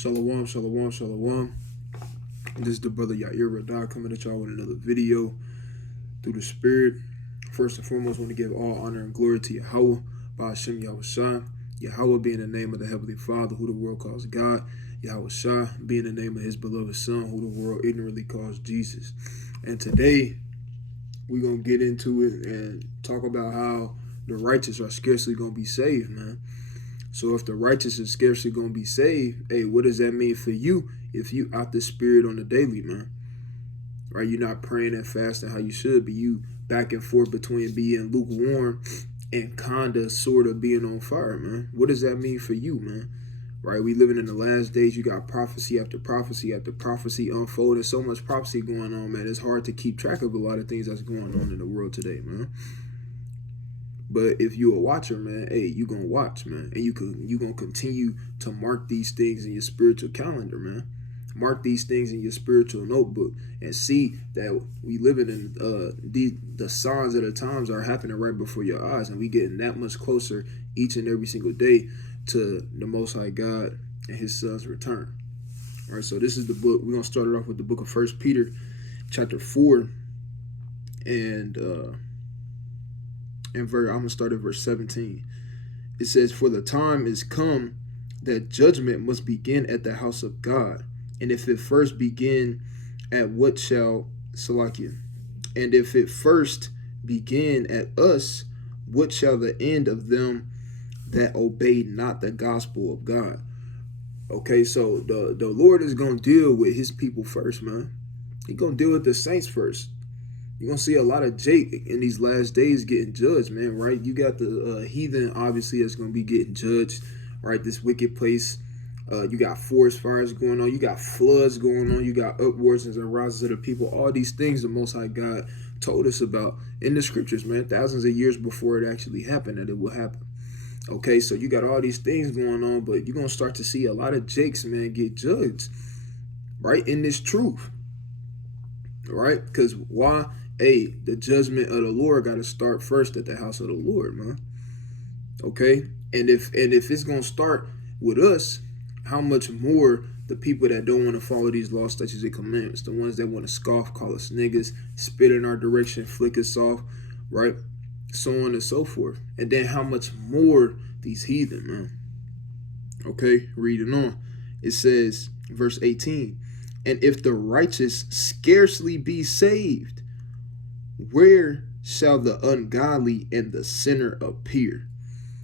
Shalom, shalom, shalom. This is the brother Yair Radah coming at y'all with another video through the Spirit. First and foremost, I want to give all honor and glory to Yahweh, by Hashem Yahweh Shai. Yahweh being the name of the Heavenly Father, who the world calls God. Yahweh Shai being the name of His beloved Son, who the world ignorantly calls Jesus. And today, we're going to get into it and talk about how the righteous are scarcely going to be saved, man. So if the righteous is scarcely going to be saved, hey, what does that mean for you if you out the Spirit on the daily, man? Right? You're not praying and fasting how you should be. You back and forth between being lukewarm and kinda sort of being on fire, man. What does that mean for you, man? Right? We living in the last days. You got prophecy after prophecy after prophecy unfolding. So much prophecy going on, man. It's hard to keep track of a lot of things that's going on in the world today, man. But if you a watcher, man, hey, you gonna watch, man, and you gonna continue to mark these things in your spiritual calendar, man. Mark these things in your spiritual notebook and see that we living in the signs of the times are happening right before your eyes, and we getting that much closer each and every single day to the Most High God and His Son's return. All right, so this is the book. We're gonna start it off with the book of 1 Peter, chapter 4, and I'm going to start at verse 17. It says, "For the time is come that judgment must begin at the house of God. And if it first begin at what shall, Salakia, and if it first begin at us, what shall the end of them that obey not the gospel of God?" Okay, so the Lord is going to deal with His people first, man. He's going to deal with the saints first. You're going to see a lot of Jake in these last days getting judged, man, right? You got the heathen, obviously, that's going to be getting judged, right? This wicked place. You got forest fires going on. You got floods going on. You got upwards and rises of the people. All these things the Most High God told us about in the scriptures, man, thousands of years before it actually happened, that it will happen. Okay, so you got all these things going on, but you're going to start to see a lot of Jakes, man, get judged, right, in this truth, right? Because why? Hey, the judgment of the Lord got to start first at the house of the Lord, man. Okay? And if it's going to start with us, how much more the people that don't want to follow these laws, statutes, and commandments, the ones that want to scoff, call us niggas, spit in our direction, flick us off, right? So on and so forth. And then how much more these heathen, man. Okay? Reading on. It says, verse 18, "And if the righteous scarcely be saved, where shall the ungodly and the sinner appear?"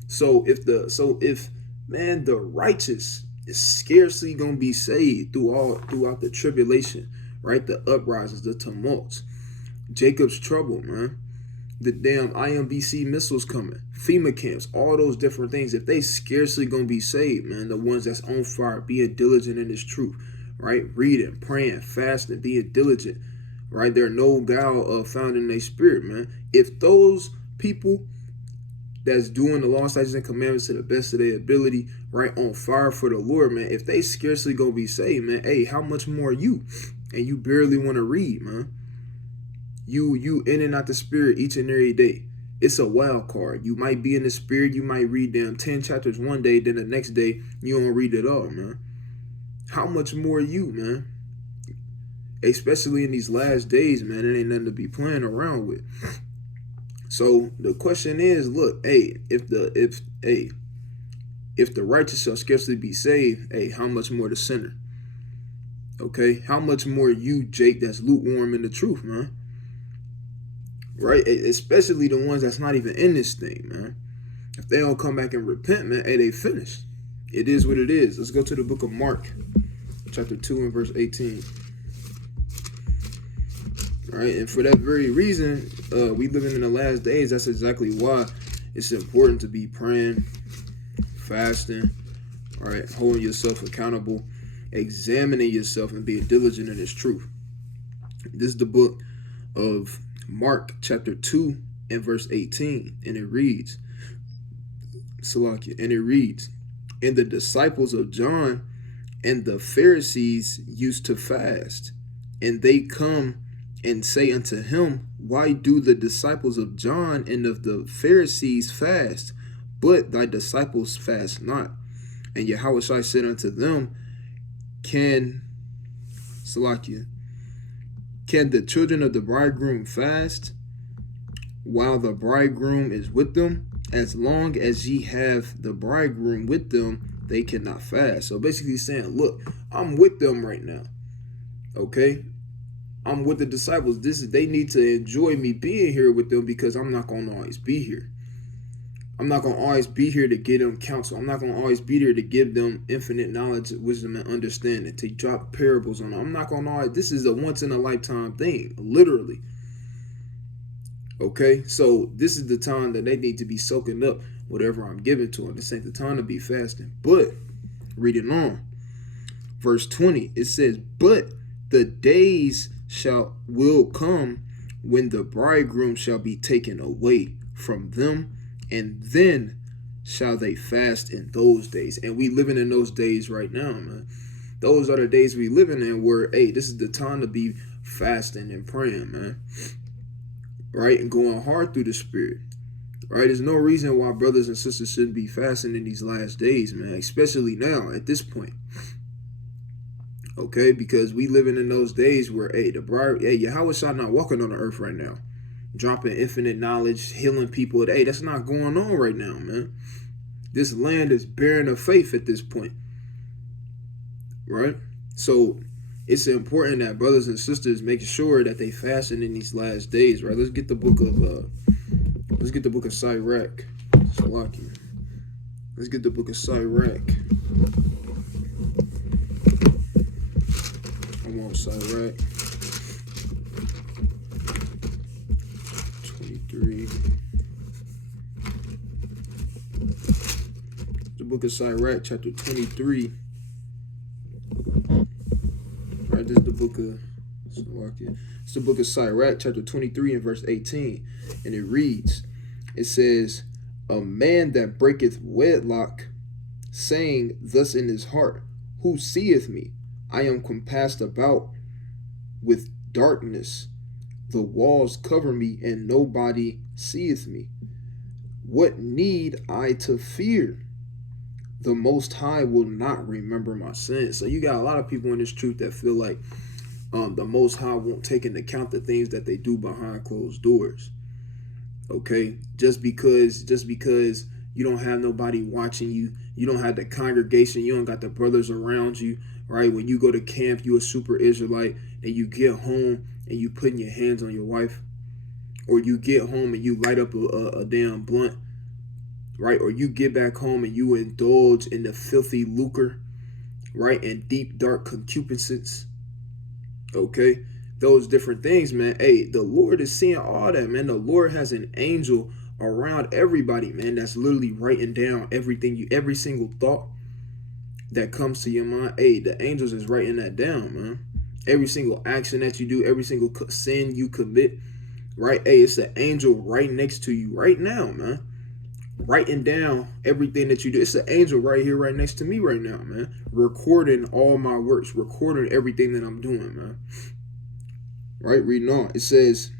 So if man, the righteous is scarcely gonna be saved throughout the tribulation, right? The uprisings, the tumults, Jacob's trouble, man. The damn IMBC missiles coming, FEMA camps, all those different things. If they scarcely gonna be saved, man, the ones that's on fire, being diligent in this truth, right? Reading, praying, fasting, being diligent. Right, there are no guile found in their spirit, man. If those people that's doing the law, statutes, and commandments to the best of their ability, right, on fire for the Lord, man, if they scarcely gonna be saved, man, hey, how much more you? And you barely want to read, man. You in and out the spirit each and every day. It's a wild card. You might be in the spirit, you might read them 10 chapters one day, then the next day you don't read it all, man. How much more you, man? Especially in these last days, man, it ain't nothing to be playing around with. So the question is, look, hey, if the righteous shall scarcely be saved, hey, how much more the sinner? Okay, how much more you, Jake, that's lukewarm in the truth, man? Right, especially the ones that's not even in this thing, man. If they don't come back and repent, man, hey, they finished. It is what it is. Let's go to the book of Mark, chapter 2 and verse 18. All right, and for that very reason, we living in the last days. That's exactly why it's important to be praying, fasting, all right, holding yourself accountable, examining yourself, and being diligent in this truth. This is the book of Mark, chapter 2 and verse 18, and it reads, Salakia, and it reads, "And the disciples of John and the Pharisees used to fast, and they come and say unto him, Why do the disciples of John and of the Pharisees fast, but thy disciples fast not? And Yahushua said unto them, Can Salakia, can the children of the bridegroom fast while the bridegroom is with them? As long as ye have the bridegroom with them, they cannot fast. So basically he's saying, look, I'm with them right now. Okay? I'm with the disciples. They need to enjoy me being here with them, because I'm not going to always be here. I'm not going to always be here to give them counsel. I'm not going to always be there to give them infinite knowledge, wisdom, and understanding, to drop parables on them. I'm not going to always, this is a once in a lifetime thing, literally. Okay, so this is the time that they need to be soaking up whatever I'm giving to them. This ain't the time to be fasting. But, reading on, verse 20, it says, but the days will come when the bridegroom shall be taken away from them, and then shall they fast in those days. And we living in those days right now, man. Those are the days we living in where, hey, this is the time to be fasting and praying, man. Right? And going hard through the Spirit. Right? There's no reason why brothers and sisters shouldn't be fasting in these last days, man. Especially now, at this point. Okay? Because we living in those days where, hey, Yahweh shall not walking on the earth right now, dropping infinite knowledge, healing people. Hey, that's not going on right now, man. This land is barren of faith at this point. Right? So it's important that brothers and sisters make sure that they fasting in these last days, right? Let's get the book of Sirach. Salakia. Let's get the book of Sirach. I want Sirach 23. The book of Sirach, chapter 23. Right, this is the book of Salakia. It's the book of Sirach, chapter 23 and verse 18. And it reads, it says, a man that breaketh wedlock, saying thus in his heart, who seeth me? I am compassed about with darkness. The walls cover me, and nobody seeth me. What need I to fear? The Most High will not remember my sins. So you got a lot of people in this truth that feel like the Most High won't take into account the things that they do behind closed doors. Okay, just because you don't have nobody watching you, you don't have the congregation, you don't got the brothers around you, right? When you go to camp, you a super Israelite, and you get home and you putting your hands on your wife, or you get home and you light up a damn blunt, right? Or you get back home and you indulge in the filthy lucre, right? And deep, dark concupiscence, okay? Those different things, man. Hey, the Lord is seeing all that, man. The Lord has an angel around everybody, man, that's literally writing down everything, every single thought that comes to your mind. Hey, the angels is writing that down, man. Every single action that you do, every single sin you commit, right? Hey, it's an angel right next to you right now, man, writing down everything that you do. It's an angel right here, right next to me right now, man, recording all my works, recording everything that I'm doing, man. Right, reading on. It says,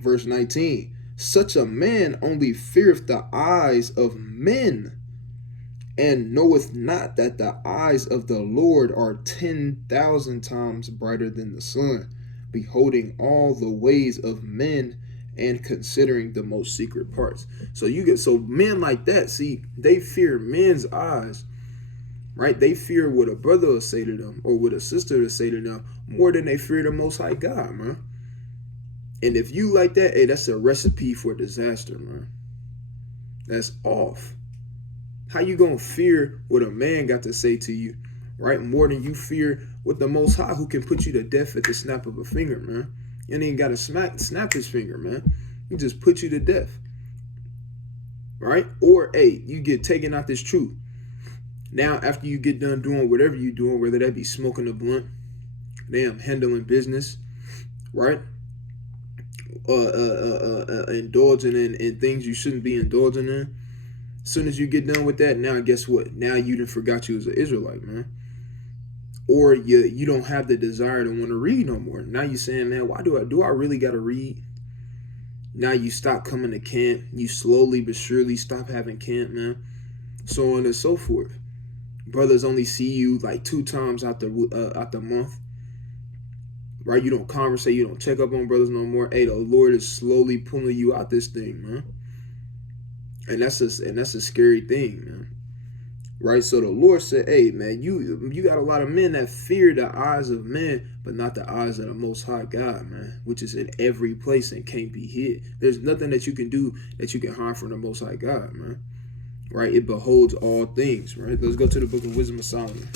verse 19, such a man only feareth the eyes of men, and knoweth not that the eyes of the Lord are 10,000 times brighter than the sun, beholding all the ways of men and considering the most secret parts. So men like that, see, they fear men's eyes, right? They fear what a brother will say to them or what a sister will say to them more than they fear the Most High God, man. And if you like that, hey, that's a recipe for disaster, man. That's off. How you gonna fear what a man got to say to you, right? More than you fear what the Most High, who can put you to death at the snap of a finger, man. You ain't even gotta snap his finger, man. He just put you to death, right? Or, hey, you get taken out this truth. Now, after you get done doing whatever you're doing, whether that be smoking a blunt, damn, handling business, right? Indulging in things you shouldn't be indulging in. As soon as you get done with that, now guess what? Now you done forgot you was an Israelite, man. Or you don't have the desire to want to read no more. Now you saying, man, why do I really got to read? Now you stop coming to camp. You slowly but surely stop having camp, man. So on and so forth. Brothers only see you like 2 times out the month, right? You don't conversate, you don't check up on brothers no more. Hey, the Lord is slowly pulling you out this thing, man. And that's a scary thing, man. Right? So the Lord said, hey, man, you got a lot of men that fear the eyes of men, but not the eyes of the Most High God, man, which is in every place and can't be hid. There's nothing that you can do that you can hide from the Most High God, man. Right? It beholds all things, right? Let's go to the book of Wisdom of Solomon.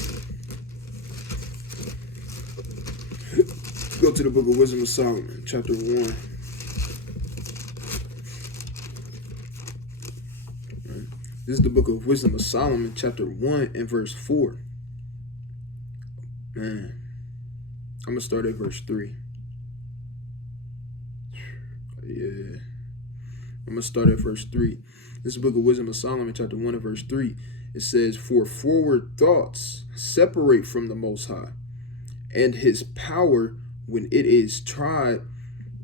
Go to the book of Wisdom of Solomon, chapter 1. This is the book of Wisdom of Solomon, chapter 1 and verse 4. Man, I'm going to start at verse 3. Yeah. I'm going to start at verse 3. This is the book of Wisdom of Solomon, chapter 1 and verse 3. It says, for forward thoughts separate from the Most High, and his power, when it is tried,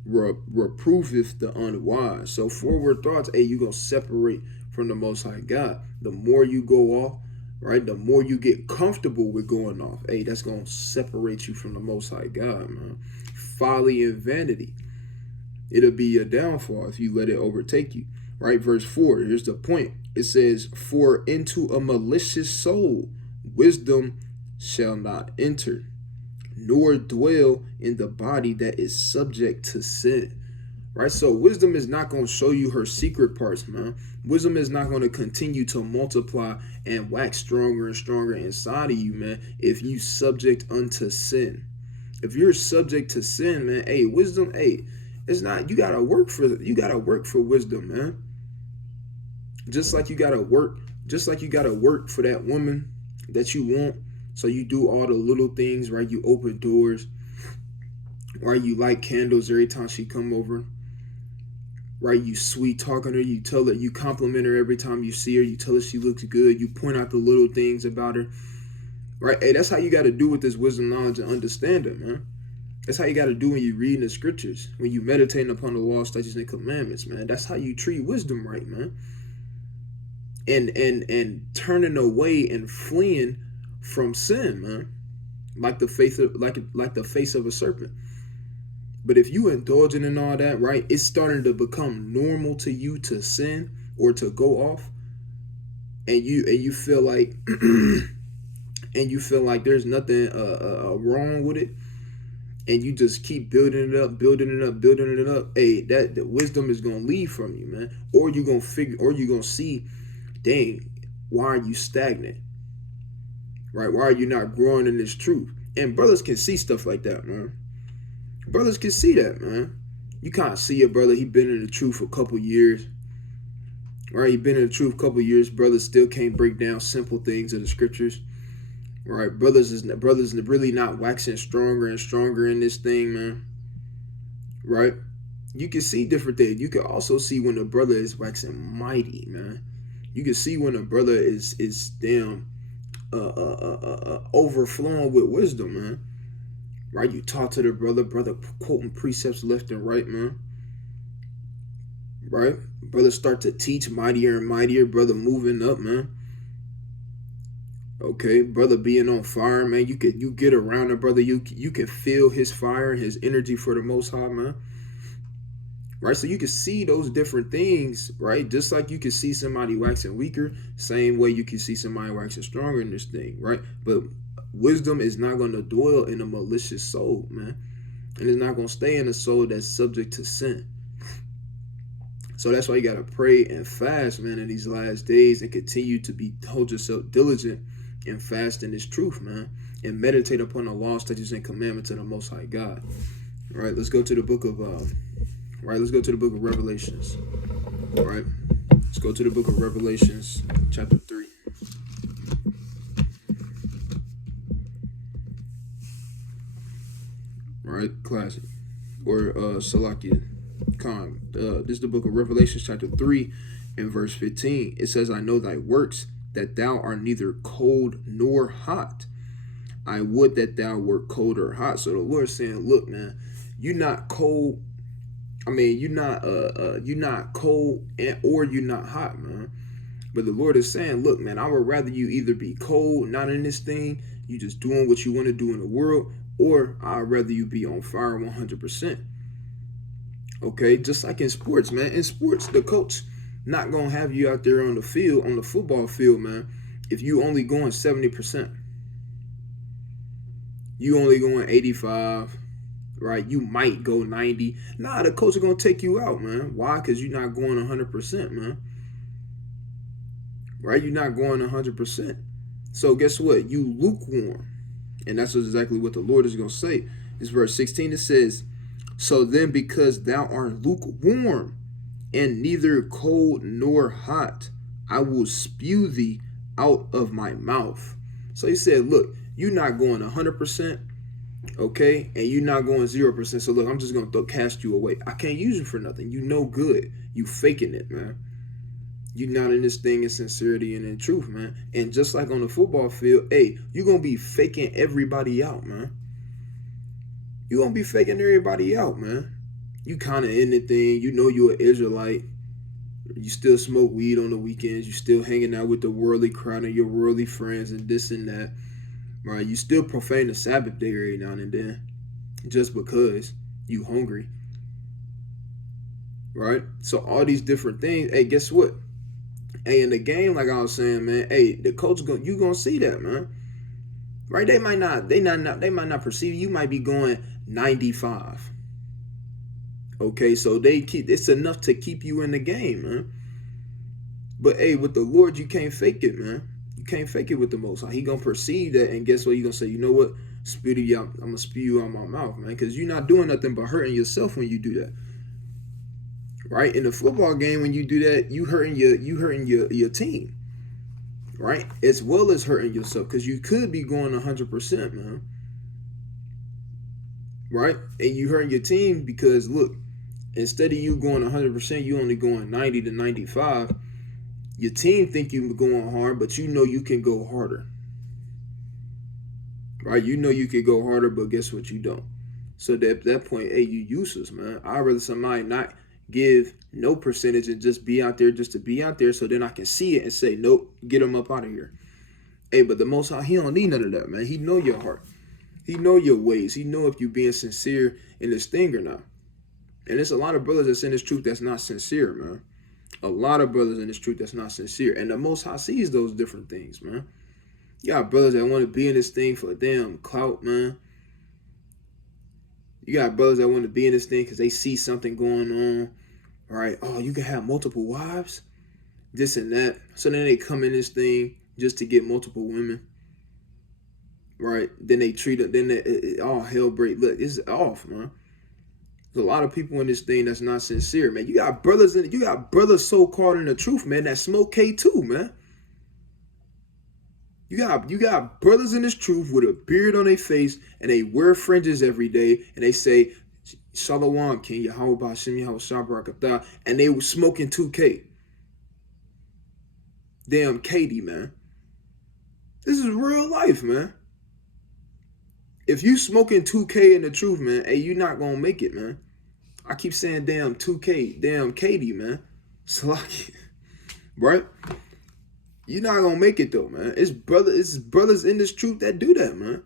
reproveth the unwise. So forward thoughts, hey, you're going to separate from the Most High God. The more you go off, right, the more you get comfortable with going off, hey, that's going to separate you from the Most High God, man. Folly and vanity, it'll be your downfall if you let it overtake you, right? Verse 4, here's the point. It says, for into a malicious soul wisdom shall not enter, nor dwell in the body that is subject to sin. Right? So wisdom is not going to show you her secret parts, man. Wisdom is not going to continue to multiply and wax stronger and stronger inside of you, man, if you subject unto sin. If you're subject to sin, man, hey, wisdom, hey, it's not, you gotta work for wisdom, man. Just like you gotta work for that woman that you want. So you do all the little things, right? You open doors, right? You light candles every time she come over. Right, you sweet talking her, you tell her, you compliment her every time you see her, you tell her she looks good, you point out the little things about her. Right, hey, that's how you got to do with this wisdom, knowledge, and understanding, man. That's how you got to do when you reading the scriptures, when you meditating upon the law, statutes, and commandments, man. That's how you treat wisdom right, man. And turning away and fleeing from sin, man, like the face of a serpent. But if you indulging in all that, right, it's starting to become normal to you to sin or to go off, and you feel like there's nothing wrong with it, and you just keep building it up. Hey, that the wisdom is gonna leave from you, man. Or you're gonna see, dang, why are you stagnant? Right? Why are you not growing in this truth? And brothers can see stuff like that, man. Brothers can see that, man. You can't see a brother, he been in the truth for a couple years. Right? He been in the truth a couple years. Brothers still can't break down simple things of the scriptures. Right? Brothers really not waxing stronger and stronger in this thing, man. Right? You can see different things. You can also see when a brother is waxing mighty, man. You can see when a brother is damn overflowing with wisdom, man. Right, you talk to the brother quoting precepts left and right, man. Right, brother start to teach mightier and mightier, brother moving up, man. Okay, brother being on fire, man. You get around the brother, you can feel his fire and his energy for the Most High, man. Right, so you can see those different things, right? Just like you can see somebody waxing weaker, same way you can see somebody waxing stronger in this thing, right? But wisdom is not going to dwell in a malicious soul, man. And it's not going to stay in a soul that's subject to sin. So that's why you got to pray and fast, man, in these last days, and continue to hold yourself diligent and fast in this truth, man. And meditate upon the law, statutes, and commandments of the Most High God. All right, let's go to the book of Revelations. All right, let's go to the book of Revelations, chapter 3. Right, classic, or Salakia Khan. This is the book of Revelation, chapter 3 and verse 15. It says, I know thy works, that thou art neither cold nor hot. I would that thou wert cold or hot. So the Lord's saying, look, man, you're not cold. I mean, you're not cold or you're not hot, man. But the Lord is saying, look, man, I would rather you either be cold, not in this thing, you just doing what you want to do in the world, or I'd rather you be on fire 100%. Okay, just like in sports, man. In sports, the coach not gonna have you out there on the field, on the football field, man, if you only going 70%. You only going 85, right? You might go 90. Nah, the coach is gonna take you out, man. Why? Because you're not going 100%, man. Right? You're not going 100%. So guess what? You lukewarm. And that's exactly what the Lord is going to say. This verse 16, it says, so then because thou art lukewarm and neither cold nor hot, I will spew thee out of my mouth. So he said, look, you're not going 100%, okay? And you're not going 0%. So look, I'm just going to cast you away. I can't use you for nothing. You no good. You faking it, man. You're not in this thing in sincerity and in truth, man. And just like on the football field, hey, you're going to be faking everybody out, man. You're going to be faking everybody out, man. You kind of in the thing. You know you're an Israelite. You still smoke weed on the weekends. You still hanging out with the worldly crowd and your worldly friends and this and that. Right? You still profane the Sabbath day every now and then. Just because you hungry. Right? So all these different things. Hey, guess what? Hey, in the game, like I was saying, man, hey, the coach you gonna see that, man. Right? They might not perceive you might be going 95. Okay, so it's enough to keep you in the game, man. But hey, with the Lord, you can't fake it, man. You can't fake it with the Most High. He gonna perceive that, and guess what? He gonna say, you know what? I'm gonna spew you out my mouth, man, because you're not doing nothing but hurting yourself when you do that. Right? In the football game, when you do that, you hurting your team. Right? As well as hurting yourself, because you could be going 100%, man. Right? And you hurting your team because, look, instead of you going 100%, you only going 90 to 95. Your team think you're going hard, but you know you can go harder. Right? You know you can go harder, but guess what? You don't. So at that point, hey, you useless, man. I'd rather somebody not give no percentage and just be out there just to be out there, so then I can see it and say, nope, get them up out of here. Hey, but the Most High, he don't need none of that, man. He know your heart. He know your ways. He know if you being sincere in this thing or not. And there's a lot of brothers that's in this truth that's not sincere, man. A lot of brothers in this truth that's not sincere. And the Most High sees those different things, man. You got brothers that want to be in this thing for a damn clout, man. You got brothers that want to be in this thing because they see something going on. Right? Oh, you can have multiple wives? This and that. So then they come in this thing just to get multiple women. Right? Then they treat it, then all hell break. Look, it's off, man. There's a lot of people in this thing that's not sincere, man. You got brothers so-called in the truth, man, that smoke K2, man. You got brothers in this truth with a beard on their face and they wear fringes every day and they say, Shalom, King Yahweh Ba'Shem Yahweh Shabbarakatah, and they were smoking 2K. Damn Katie, man. This is real life, man. If you smoking 2K in the truth, man, hey, you're not gonna make it, man. I keep saying damn 2K, damn Katie, man. Slacky. Right? You're not gonna make it though, man. It's brothers in this truth that do that, man.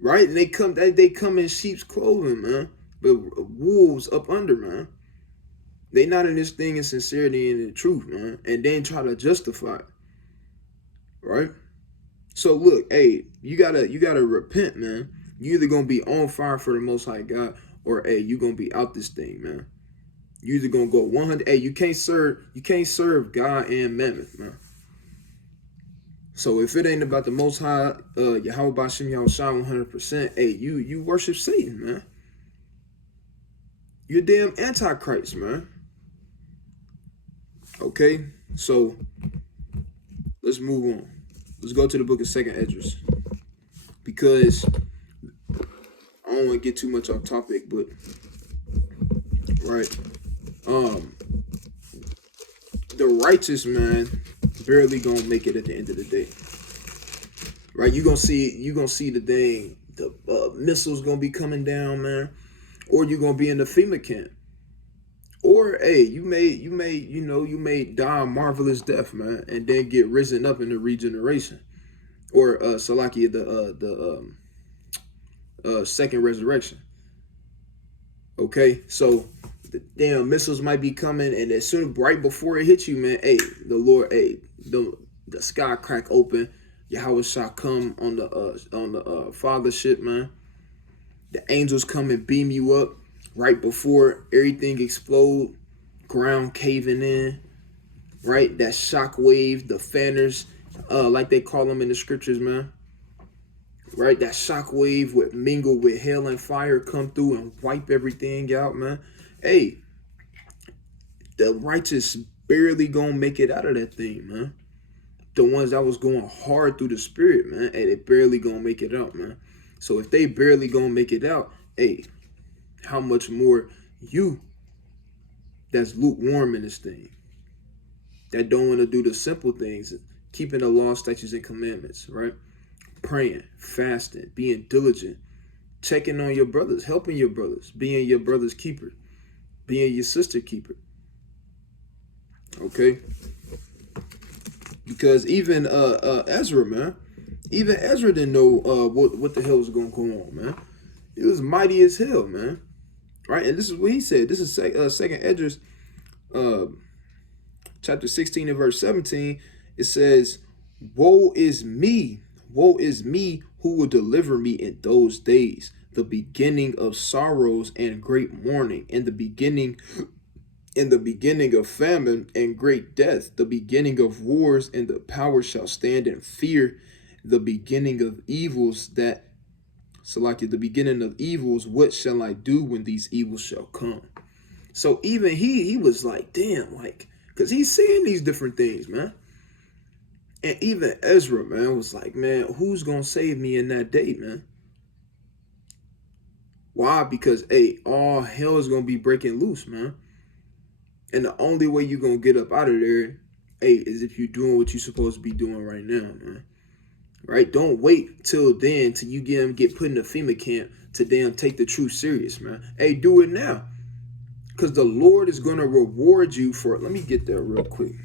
Right? And they come in sheep's clothing, man. But wolves up under, man. They not in this thing in sincerity and in truth, man. And then try to justify it. Right? So look, hey, you gotta repent, man. You either gonna be on fire for the Most High God, or hey, you gonna be out this thing, man. You either gonna go 100. Hey, you can't serve God and Mammoth, man. So if it ain't about the Most High, Yahweh Ba'Shem Yahweh Shah 100%, hey, you worship Satan, man. You're damn Antichrist, man. Okay, so let's move on. Let's go to the book of 2nd Esdras, because I don't want to get too much off topic, but right, the righteous man barely gonna make it at the end of the day. Right, you gonna see the thing, the missiles gonna be coming down, man, or you gonna be in the FEMA camp, Or hey, you may die a marvelous death, man, and then get risen up in the regeneration. Or Salakia, the second resurrection. Okay, so the damn missiles might be coming, and as soon right before it hits you, man, hey, the Lord, hey, the sky crack open, Yahweh shall come on the fathership, man. The angels come and beam you up right before everything explode, ground caving in, right? That shock wave, the fanners, like they call them in the scriptures, man. Right, that shock wave would mingle with hail and fire, come through and wipe everything out, man. Hey, the righteous barely gonna make it out of that thing, man. The ones that was going hard through the spirit, man, hey, they barely gonna make it out, man. So if they barely gonna make it out, hey, how much more you that's lukewarm in this thing, that don't want to do the simple things, keeping the law, statutes, and commandments, right? Praying, fasting, being diligent, checking on your brothers, helping your brothers, being your brother's keeper, being your sister keeper. Okay? Because even Ezra, man, even Ezra didn't know what the hell was going to go on, man. It was mighty as hell, man. Right? And this is what he said. This is second Esdras, chapter 16 and verse 17. It says, woe is me who will deliver me in those days, the beginning of sorrows and great mourning, and the beginning of famine and great death, the beginning of wars, and the power shall stand in fear, the beginning of evils that Salakia, the beginning of evils, what shall I do when these evils shall come? So even he was like, damn, like, because he's seeing these different things, man. And even Ezra, man, was like, man, who's going to save me in that day, man? Why? Because, hey, all hell is going to be breaking loose, man. And the only way you're going to get up out of there, hey, is if you're doing what you're supposed to be doing right now, man. Right? Don't wait till then, till you get put in a FEMA camp to damn take the truth serious, man. Hey, do it now. Because the Lord is going to reward you for it. Let me get there real quick.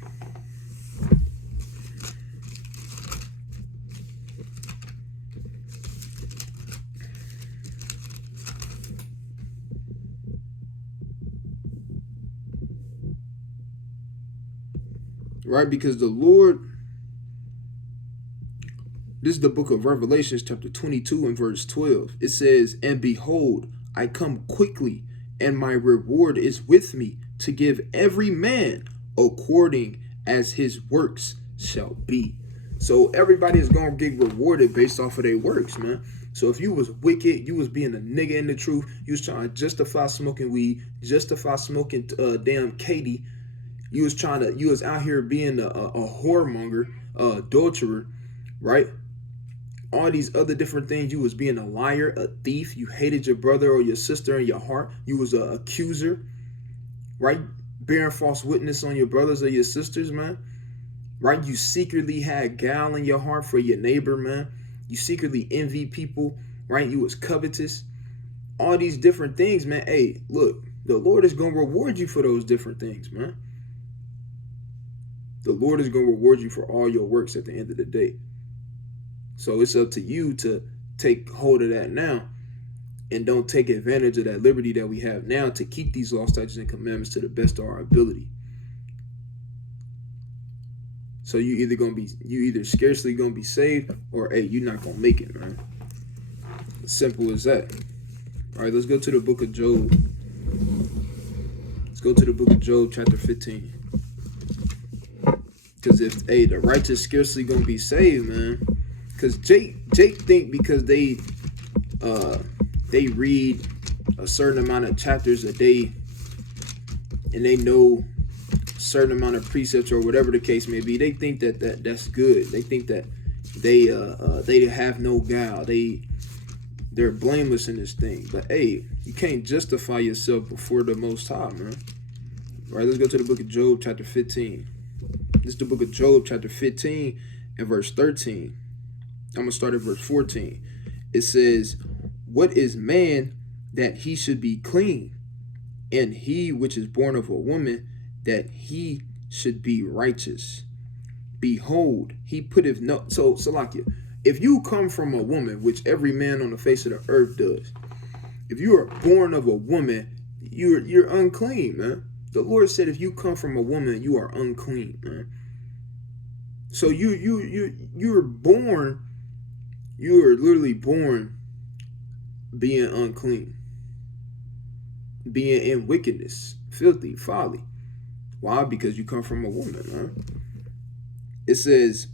Right? Because the Lord, this is the book of Revelations, chapter 22 and verse 12. It says, and behold, I come quickly, and my reward is with me to give every man according as his works shall be. So everybody is going to get rewarded based off of their works, man. So if you was wicked, you was being a nigga in the truth, you was trying to justify smoking weed, justify smoking damn Katie, you was out here being a whoremonger, adulterer, right? All these other different things. You was being a liar, a thief. You hated your brother or your sister in your heart. You was an accuser, right? Bearing false witness on your brothers or your sisters, man. Right? You secretly had guile in your heart for your neighbor, man. You secretly envy people, right? You was covetous. All these different things, man. Hey, look, the Lord is going to reward you for those different things, man. The Lord is going to reward you for all your works at the end of the day. So it's up to you to take hold of that now, and don't take advantage of that liberty that we have now to keep these law, statutes, and commandments to the best of our ability. So you either scarcely gonna be saved, or hey, you're not gonna make it, man. Simple as that. All right, let's go to the book of Job. Let's go to the book of Job, chapter 15. Because if the righteous scarcely gonna be saved, man. Because Jake think because they read a certain amount of chapters a day, and they know a certain amount of precepts or whatever the case may be, they think that's good. They think that they have no guile. They're blameless in this thing. But hey, you can't justify yourself before the Most High, man. All right, let's go to the book of Job, chapter 15. This is the book of Job, chapter 15 and verse 13. I'm going to start at verse 14. It says, what is man that he should be clean? and he which is born of a woman, that he should be righteous. Behold, he putteth no. So, Salakia, if you come from a woman, which every man on the face of the earth does, if you are born of a woman, you're unclean, man. The Lord said, if you come from a woman, you are unclean, man. So you're born, you are literally born being unclean, being in wickedness, filthy, folly. Why? Because you come from a woman, man. It says,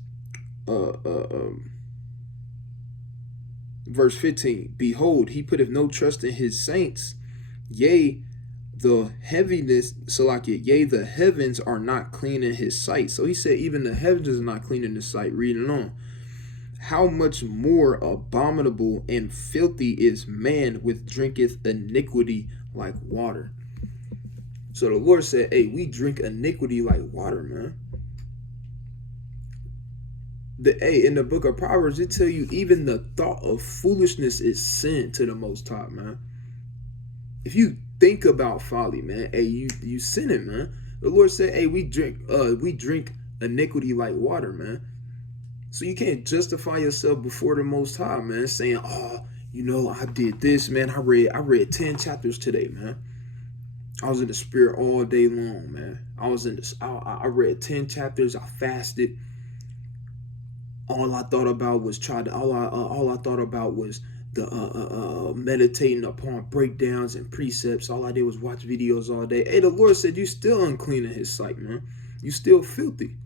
verse 15, behold, he putteth no trust in his saints, yea, the heaviness, Salakia, yea, the heavens are not clean in his sight. So he said, even the heavens is not clean in his sight. Reading on. How much more abominable and filthy is man which drinketh iniquity like water. So the Lord said, hey, we drink iniquity like water, man. In the book of Proverbs, it tell you even the thought of foolishness is sin to the Most High, man. If you think about folly, man, hey, you sinning, man. The Lord said, hey, we drink iniquity like water, man. So you can't justify yourself before the Most High, man, saying, oh, I did this, man. I read 10 chapters today, man. I was in the spirit all day long, man. I read 10 chapters. I fasted. All I thought about was the meditating upon breakdowns and precepts. All I did was watch videos all day. Hey, the Lord said, you still unclean in his sight, man. You still filthy.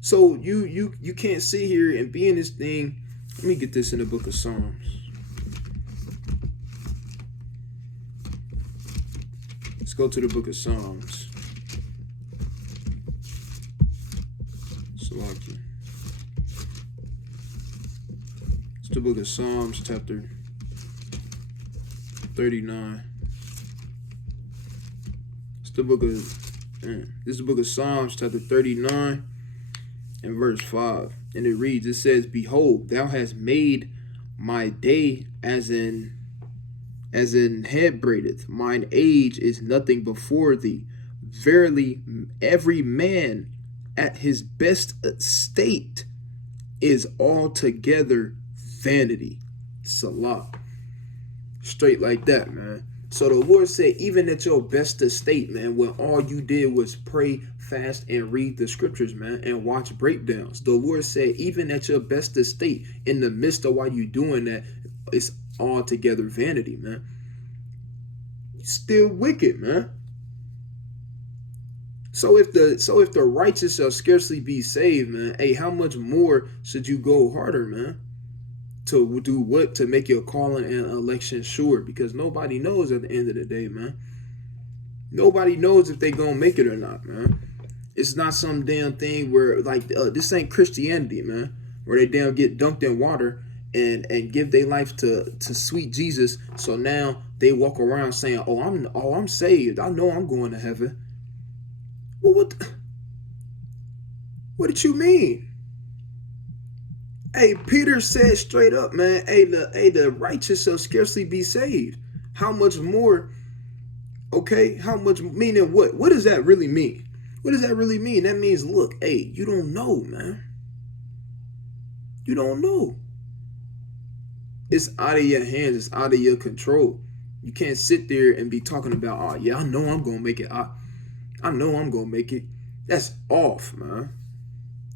So you can't sit here and be in this thing. Let me get this in the book of Psalms. Let's go to the book of Psalms. Salaki. It's the book of Psalms, chapter 39. This is the book of Psalms, chapter 39, and verse 5. And it reads, it says, behold, thou hast made my day as in head braideth. Mine age is nothing before thee. Verily, every man at his best estate is altogether vanity. Salah. Straight like that, man. So the Lord said, even at your best estate, man, when all you did was pray, fast, and read the scriptures, man, and watch breakdowns. The Lord said, even at your best estate, in the midst of while you doing that, it's altogether vanity, man. You're still wicked, man. So if the righteous shall scarcely be saved, man, hey, how much more should you go harder, man? To do what? To make your calling and election sure, because nobody knows at the end of the day, man. Nobody knows if they gonna make it or not, man. It's not some damn thing where this ain't Christianity, man, where they damn get dunked in water and give their life to sweet Jesus. So now they walk around saying, "Oh, I'm saved. I know I'm going to heaven." Well, what did you mean? Hey, Peter said straight up, man, the righteous shall scarcely be saved. How much more? Okay, how much, meaning what? What does that really mean? What does that really mean? That means, look, hey, you don't know, man. You don't know. It's out of your hands. It's out of your control. You can't sit there and be talking about, oh, yeah, I know I'm going to make it. I know I'm going to make it. That's off, man.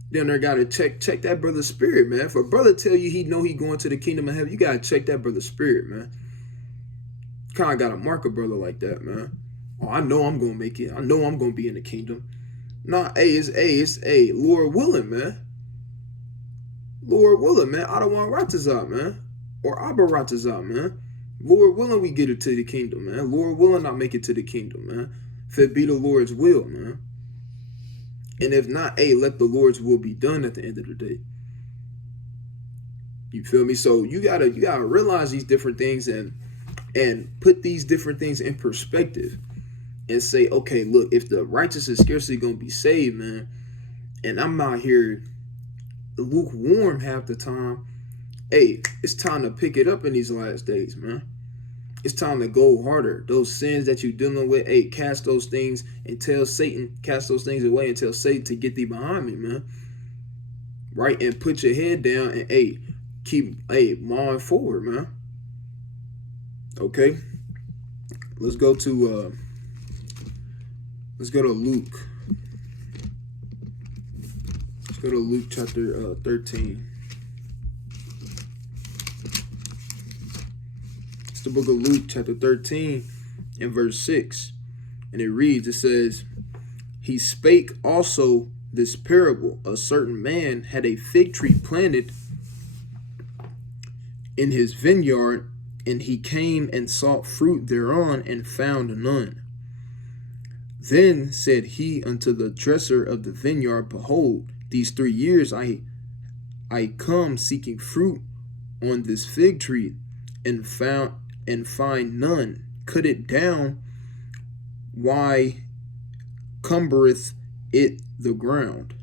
Then they gotta check that brother's spirit, man. For a brother tell you he know he going to the kingdom of heaven, you gotta check that brother's spirit, man. Kind of gotta mark a brother like that, man. Oh, I know I'm gonna make it. I know I'm gonna be in the kingdom. Nah, it's Lord willing, man. Lord willing, man. I don't want Ratazat, man. Or Abba Ratazat, man. Lord willing, we get it to the kingdom, man. Lord willing, I make it to the kingdom, man. If it be the Lord's will, man. And if not, hey, let the Lord's will be done at the end of the day. You feel me? So you gotta realize these different things and put these different things in perspective and say, okay, look, if the righteous is scarcely gonna be saved, man, and I'm out here lukewarm half the time, hey, it's time to pick it up in these last days, man. It's time to go harder. Those sins that you're dealing with, hey, cast those things and tell Satan, cast those things away and tell Satan to get thee behind me, man. Right? And put your head down and, hey, keep, hey, moving forward, man. Okay? Let's go to Luke. Let's go to Luke chapter 13. It's the book of Luke chapter 13 and verse 6. And it reads, it says, he spake also this parable. A certain man had a fig tree planted in his vineyard, and he came and sought fruit thereon, and found none. Then said he unto the dresser of the vineyard, behold, these 3 years I come seeking fruit on this fig tree, and find none. Cut it down. Why cumbereth it the ground?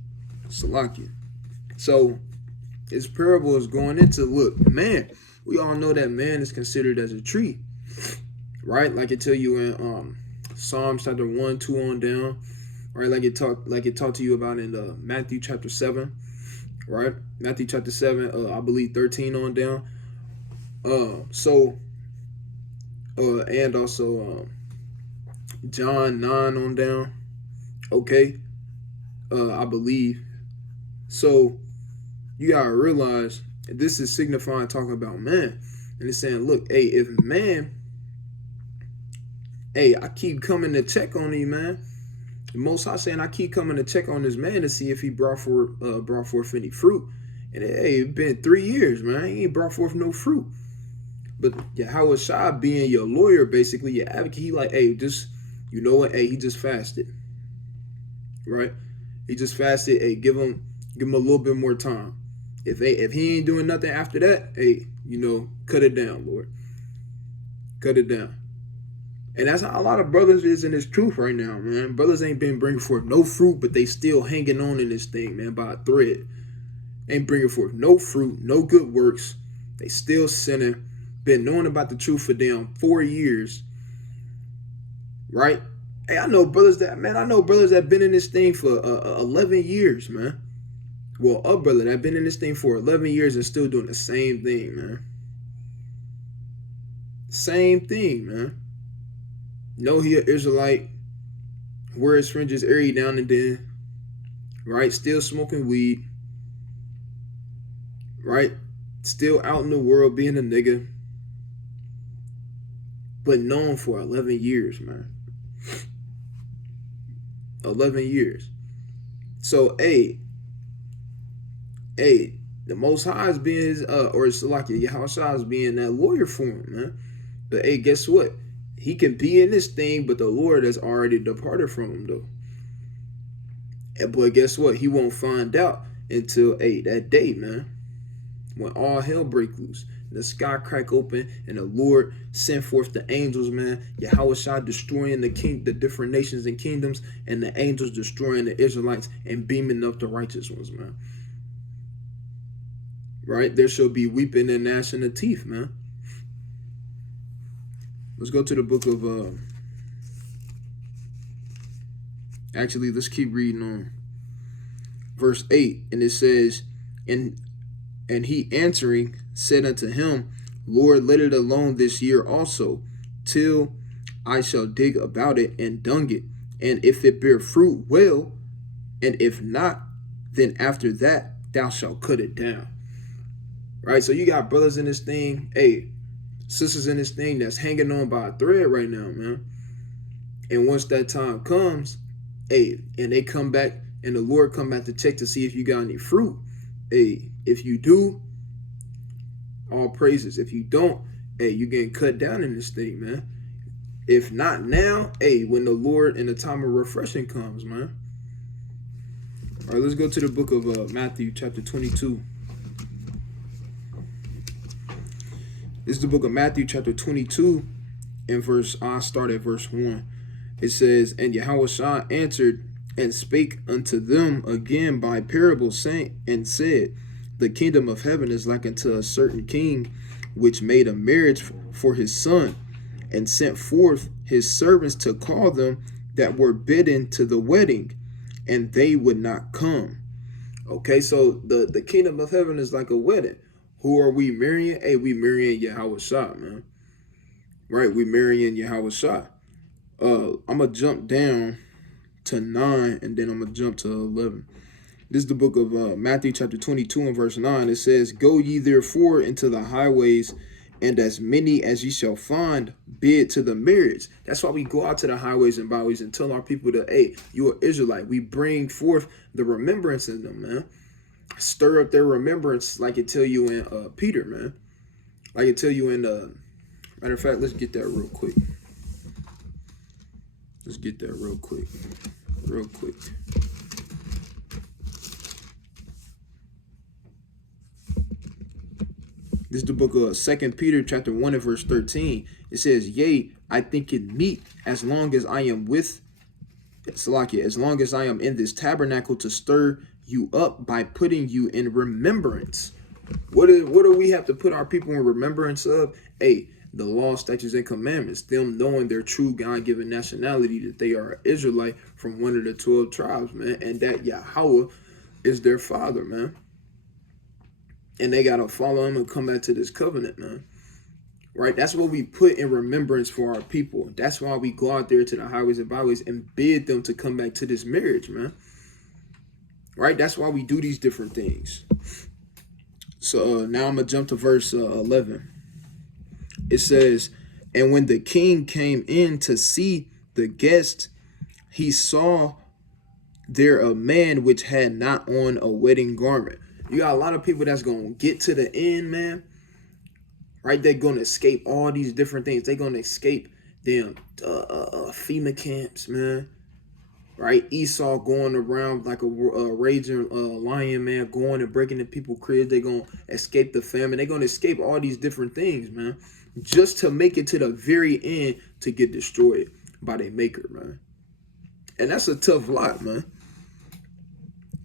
Salakia. So his parable is going into, look, man, we all know that man is considered as a tree, right? Like it tell you in Psalms chapter 1, 2 on down, right? Like it talked to you about in Matthew chapter 7, right? Matthew chapter 7, I believe 13 on down. And also John 9 on down. Okay. I believe. So you gotta realize this is signifying talking about man. And it's saying, look, hey, if man, hey, I keep coming to check on you, man. The Most High saying I keep coming to check on this man to see if he brought forth any fruit. And hey, it's been 3 years, man. He ain't brought forth no fruit. But Yahweh Shai being your lawyer, basically your advocate, he like, hey, just, you know what? Hey, he just fasted. Right? He just fasted. Hey, give him a little bit more time. If he ain't doing nothing after that, hey, you know, cut it down, Lord. Cut it down. And that's how a lot of brothers is in this truth right now, man. Brothers ain't been bringing forth no fruit, but they still hanging on in this thing, man, by a thread. Ain't bringing forth no fruit, no good works. They still sinning. Been knowing about the truth for damn 4 years. Right? Hey, I know brothers that been in this thing for 11 years, man. Well, a brother that been in this thing for 11 years and still doing the same thing, man. Same thing, man. Know he an Israelite. Wear his fringes every now and then. Right? Still smoking weed. Right? Still out in the world being a nigga. But known for 11 years, man. 11 years. So, hey, the Most High is being his, or Salakia, Yahweh Shai is being that lawyer for him, man. But hey, guess what? He can be in this thing, but the Lord has already departed from him, though. And but guess what? He won't find out until that day, man, when all hell break loose. The sky crack open and the Lord sent forth the angels, man. Yahweh Shai destroying the different nations and kingdoms, and the angels destroying the Israelites and beaming up the righteous ones, man. Right? There shall be weeping and gnashing of teeth, man. Let's go to the book of actually, let's keep reading on. Verse 8, and it says, and he answering said unto him, Lord, let it alone this year also, till I shall dig about it and dung it. And if it bear fruit, well, and if not, then after that thou shalt cut it down. Right? So you got brothers in this thing, hey, sisters in this thing that's hanging on by a thread right now, man. And once that time comes, hey, and they come back and the Lord come back to check to see if you got any fruit. Hey, if you do, all praises. If you don't, hey, you getting cut down in this thing, man. If not now, hey, when the Lord and the time of refreshing comes, man. All right, let's go to the book of Matthew chapter 22. This is the book of Matthew chapter 22 and I start at verse 1. It says, and Yahweh Shai answered and spake unto them again by parable, saying, and said, the kingdom of heaven is like unto a certain king, which made a marriage for his son, and sent forth his servants to call them that were bidden to the wedding, and they would not come. Okay, so the kingdom of heaven is like a wedding. Who are we marrying? Hey, we marrying Yahweh Shah, man. Right, we marrying Yahweh Shah. I'm gonna jump down to 9, and then I'm gonna jump to 11. This is the book of Matthew chapter 22 and verse 9. It says, "Go ye therefore into the highways, and as many as ye shall find, bid to the marriage." That's why we go out to the highways and byways and tell our people that, hey, you are Israelite. We bring forth the remembrance in them, man. Stir up their remembrance, like it tell you in Peter, man. Like it tell you in matter of fact, let's get that real quick. Let's get that real quick. Real quick. This is the book of 2 Peter chapter 1 and verse 13. It says, "Yea, I think it meet, as long as I am as long as I am in this tabernacle, to stir you up by putting you in remembrance." What do we have to put our people in remembrance of? Hey, the law, statutes, and commandments. Them knowing their true God-given nationality, that they are an Israelite from one of the 12 tribes, man, and that Yahweh is their father, man. And they got to follow him and come back to this covenant, man. Right? That's what we put in remembrance for our people. That's why we go out there to the highways and byways and bid them to come back to this marriage, man. Right? That's why we do these different things. So now I'm going to jump to verse 11. It says, "And when the king came in to see the guest, he saw there a man which had not on a wedding garment." You got a lot of people that's going to get to the end, man. Right? They're going to escape all these different things. They're going to escape them FEMA camps, man. Right? Esau going around like a raging lion, man, going and breaking into people's cribs. They're going to escape the famine. They're going to escape all these different things, man, just to make it to the very end to get destroyed by their maker, man. And that's a tough lot, man.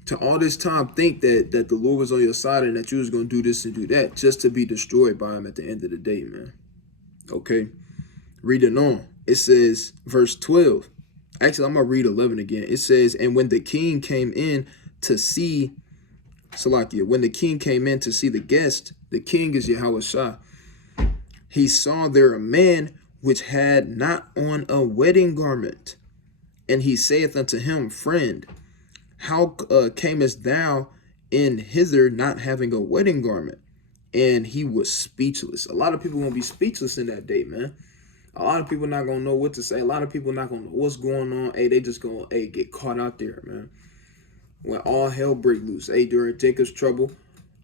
To all this time think that the Lord was on your side and that you was going to do this and do that just to be destroyed by him at the end of the day, man. Okay. Reading on. It says, verse 12. Actually, I'm going to read 11 again. It says, "And when the king came in to see," Salakia, "when the king came in to see the guest," the king is Yahweh Shah, "he saw there a man which had not on a wedding garment. And he saith unto him, Friend, how camest thou in hither not having a wedding garment?" And he was speechless. A lot of people going to be speechless in that day, man. A lot of people not going to know what to say. A lot of people not going to know what's going on. Hey, they just going to get caught out there, man. When all hell break loose. Hey, during Jacob's trouble,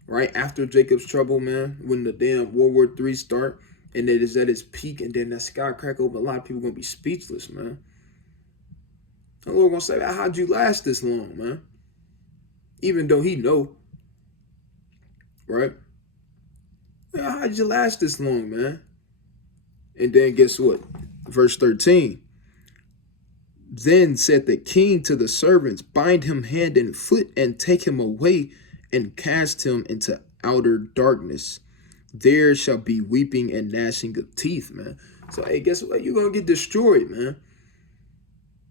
right after Jacob's trouble, man, when the damn World War III start, and it is at its peak, and then that sky crack open, a lot of people going to be speechless, man. The Lord going to say, how'd you last this long, man? Even though he know, right? How'd you last this long, man? And then guess what? Verse 13. "Then said the king to the servants, Bind him hand and foot, and take him away, and cast him into outer darkness. There shall be weeping and gnashing of teeth," man. So, hey, guess what? You're going to get destroyed, man.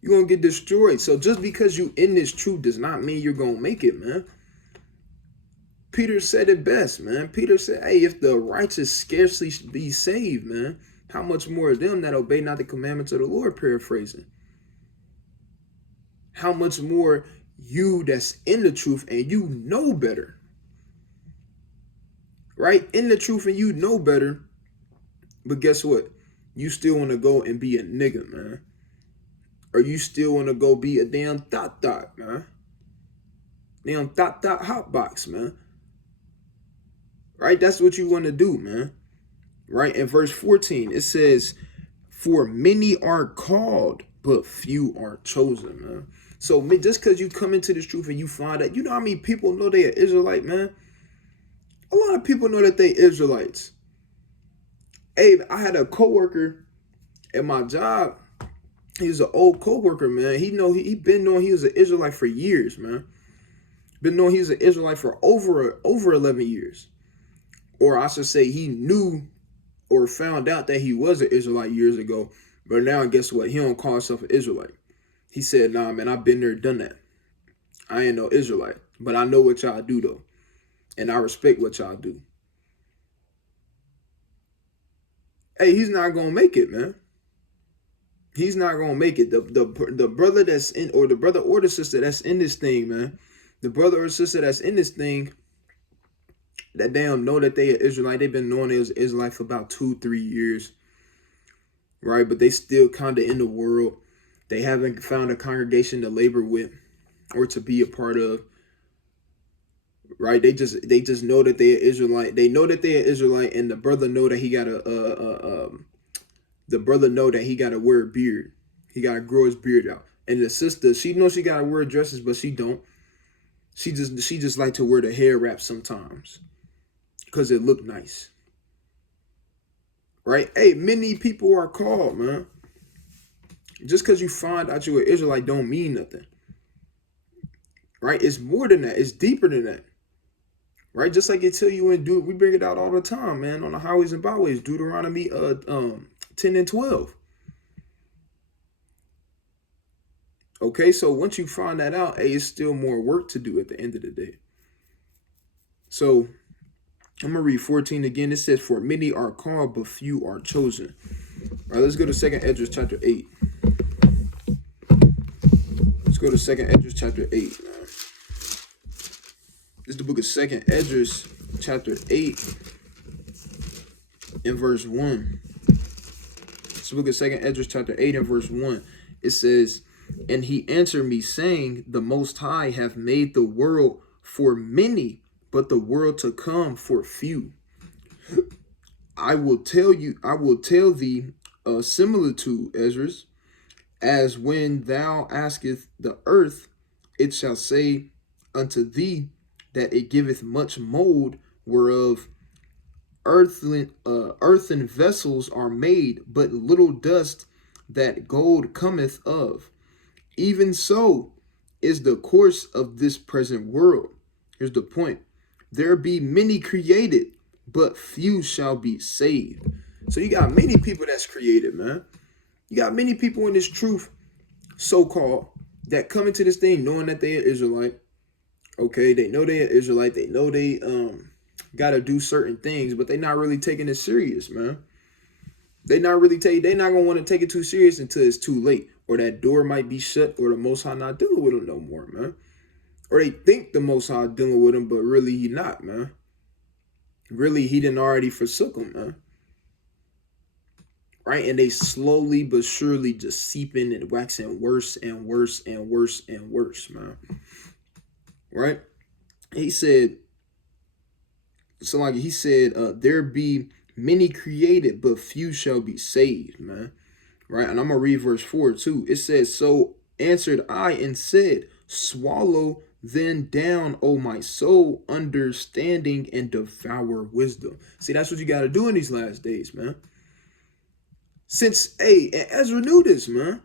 You're going to get destroyed. So just because you in this truth does not mean you're going to make it, man. Peter said it best, man. Peter said, hey, if the righteous scarcely be saved, man, how much more of them that obey not the commandments of the Lord, paraphrasing. How much more you that's in the truth and you know better. Right? In the truth and you know better. But guess what? You still want to go and be a nigga, man. Or you still want to go be a damn thot, man. Damn thot hotbox, man. Right? That's what you want to do, man. Right? In verse 14, it says, "For many are called, but few are chosen," man. So just because you come into this truth and you find out, you know how many people know they are Israelite, man? A lot of people know that they Israelites. Hey, I had a coworker at my job. He was an old coworker, man. He been knowing he was an Israelite for years, man. Been knowing he was an Israelite for over 11 years. Or I should say he knew or found out that he was an Israelite years ago, but now guess what? He don't call himself an Israelite. He said, nah, man, I've been there, done that. I ain't no Israelite, but I know what y'all do though, and I respect what y'all do. Hey, he's not gonna make it, man. He's not gonna make it. The brother that's in, or the brother or the sister that's in this thing, man. The brother or sister that's in this thing, that they don't know that they are Israelite. They've been knowing they was Israelite for about 2-3 years, right? But they still kind of in the world. They haven't found a congregation to labor with or to be a part of, right? They just know that they are Israelite. They know that they are Israelite, and the brother know that he got to wear a beard. He got to grow his beard out. And the sister, she knows she got to wear dresses, but she don't. She just like to wear the hair wrap sometimes because it look nice, right? Hey, many people are called, man. Just because you find out you're an Israelite don't mean nothing, right? It's more than that. It's deeper than that, right? Just like it tell you in we bring it out all the time, man, on the highways and byways. Deuteronomy 10 and 12. Okay, so once you find that out, hey, it's still more work to do at the end of the day. So I'm gonna read 14 again. It says, "For many are called, but few are chosen." All right, let's go to 2nd Esdras chapter 8. Let's go to 2nd Esdras chapter 8. This is the book of 2nd Esdras chapter 8 and verse 1. It's the book of 2nd Esdras chapter 8 and verse 1. It says, "And he answered me, saying, The Most High hath made the world for many, but the world to come for few. I will tell thee a similitude, Esdras, as when thou askest the earth, it shall say unto thee that it giveth much mold, whereof earthen vessels are made, but little dust that gold cometh of. Even so is the course of this present world." Here's the point. "There be many created, but few shall be saved." So you got many people that's created, man. You got many people in this truth, so-called, that come into this thing knowing that they are Israelite. Okay, they know they are Israelite. They know they got to do certain things, but they're not really taking it serious, man. They're not gonna want to take it too serious until it's too late, or that door might be shut, or the Most High not dealing with them no more, man. Or they think the Most High dealing with them, but really he not, man. Really, he didn't already forsook them, man. Right? And they slowly but surely just seeping and waxing worse and worse and worse and worse, man. Right? He said, there be many created, but few shall be saved, man. Right? And I'm going to read verse 4 too. It says, "So answered I and said, Swallow then down, O my soul, understanding, and devour wisdom." See, that's what you got to do in these last days, man. Since, and Ezra knew this, man.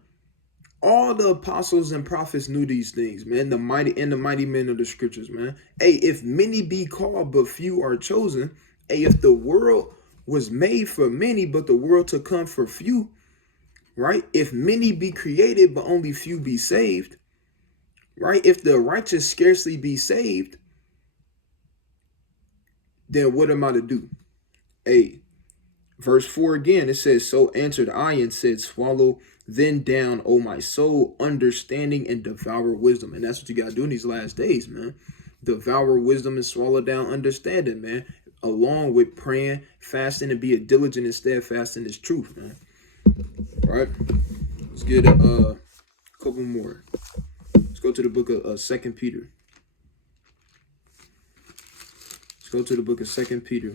All the apostles and prophets knew these things, man. The mighty men of the scriptures, man. If many be called, but few are chosen. If the world was made for many, but the world to come for few, right? If many be created, but only few be saved, right? If the righteous scarcely be saved, then what am I to do? Verse 4 again, it says, "So answered I and said, Swallow then down, O my soul, understanding, and devour wisdom." And that's what you got to do in these last days, man. Devour wisdom and swallow down understanding, man. Along with praying, fasting, and be a diligent and steadfast in this truth, man. All right? Let's get a couple more. Let's go to the book of 2 Peter. Let's go to the book of 2 Peter.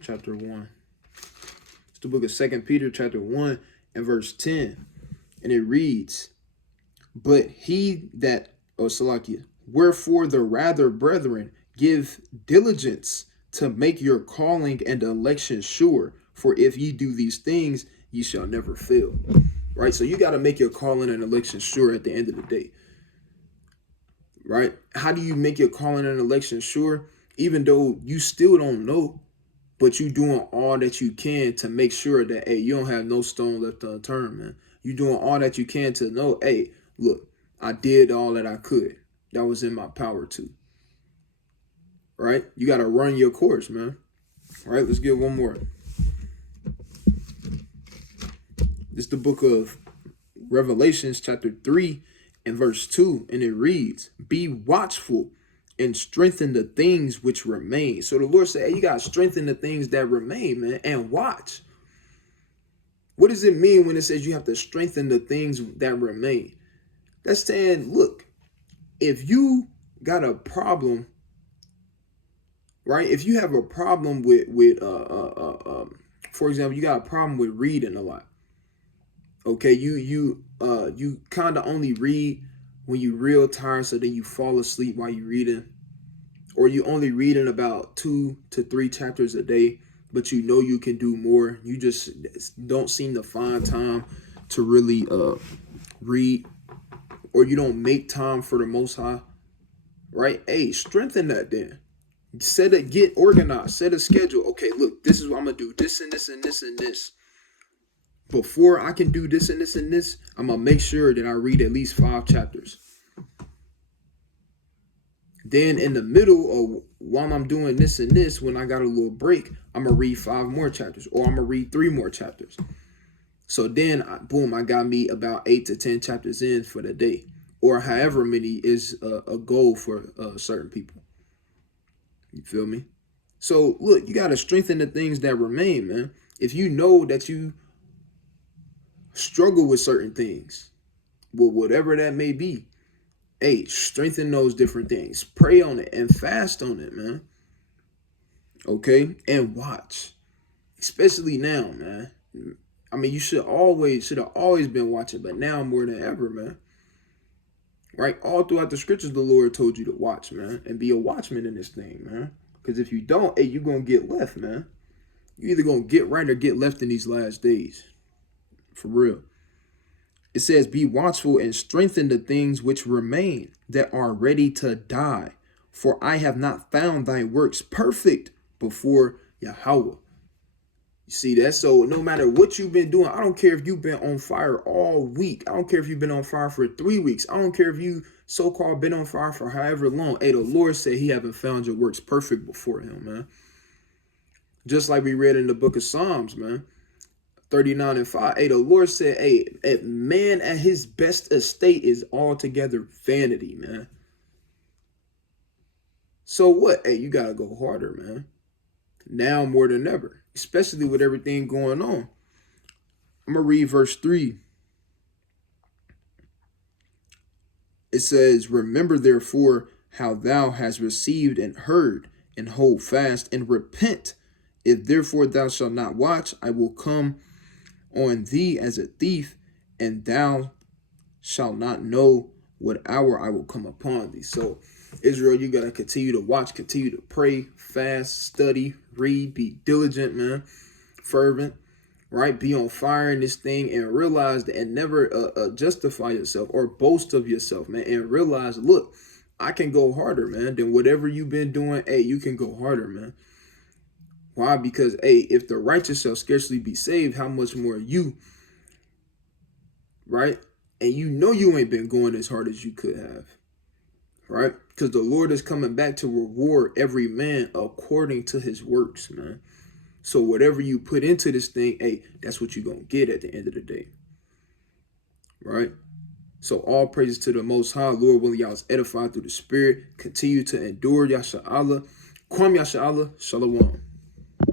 Chapter 1. It's the book of 2 Peter chapter 1 and verse 10. And it reads, "But he that, wherefore the rather, brethren, give diligence to make your calling and election sure. For if ye do these things, ye shall never fail." Right? So you got to make your calling and election sure at the end of the day. Right? How do you make your calling and election sure? Even though you still don't know, but you doing all that you can to make sure that, hey, you don't have no stone left unturned, man. You doing all that you can to know, hey, look, I did all that I could. That was in my power to. Right? You got to run your course, man. All right, let's get one more. This is the book of Revelations, chapter 3 and verse 2, and it reads, be watchful and strengthen the things which remain. So the Lord said, hey, you got to strengthen the things that remain, man, and watch. What does it mean when it says you have to strengthen the things that remain? That's saying, look, if you got a problem, right? If you have a problem with for example, you got a problem with reading a lot. Okay, you kind of only read when you real tired, so then you fall asleep while you reading, or you only reading about 2 to 3 chapters a day, but you know you can do more. You just don't seem to find time to really read, or you don't make time for the Most High, right? Hey, strengthen that then. Get organized, set a schedule. Okay, look, this is what I'm gonna do. This and this and this and this. Before I can do this and this and this, I'm gonna make sure that I read at least 5 chapters. Then in the middle of while I'm doing this and this, when I got a little break, I'm gonna read 5 more chapters, or I'm gonna read 3 more chapters. So then, boom, I got me about 8 to 10 chapters in for the day, or however many is a goal for certain people. You feel me? So look, you got to strengthen the things that remain, man. If you know that you struggle with certain things, well, whatever that may be, hey, strengthen those different things. Pray on it and fast on it, man. Okay? And watch. Especially now, man. I mean, you should have always been watching, but now more than ever, man. Right? All throughout the scriptures, the Lord told you to watch, man, and be a watchman in this thing, man. Because if you don't, hey, you're going to get left, man. You're either going to get right or get left in these last days. For real. It says, be watchful and strengthen the things which remain that are ready to die. For I have not found thy works perfect before Yahweh. You see that? So no matter what you've been doing, I don't care if you've been on fire all week. I don't care if you've been on fire for 3 weeks. I don't care if you so-called been on fire for however long. Hey, the Lord said he haven't found your works perfect before him, man. Just like we read in the book of Psalms, man. 39 and 5. Hey, the Lord said, hey, a man at his best estate is altogether vanity, man. So what? Hey, you got to go harder, man. Now more than ever, especially with everything going on. I'm going to read verse 3. It says, remember therefore how thou hast received and heard, and hold fast and repent. If therefore thou shalt not watch, I will come on thee as a thief, and thou shalt not know what hour I will come upon thee. So Israel, you got to continue to watch, continue to pray, fast, study, read, be diligent, man, fervent, right? Be on fire in this thing, and realize that, and never justify yourself or boast of yourself, man, and realize, look, I can go harder, man, than whatever you've been doing. Hey, you can go harder, man. Why? Because, hey, if the righteous shall scarcely be saved, how much more you, right? And you know you ain't been going as hard as you could have, right? Because the Lord is coming back to reward every man according to his works, man. So whatever you put into this thing, hey, that's what you're going to get at the end of the day, right? So all praises to the Most High. Lord willing, y'all is edified through the Spirit. Continue to endure. Yasha Allah. Kwam Yasha Allah. Shalom.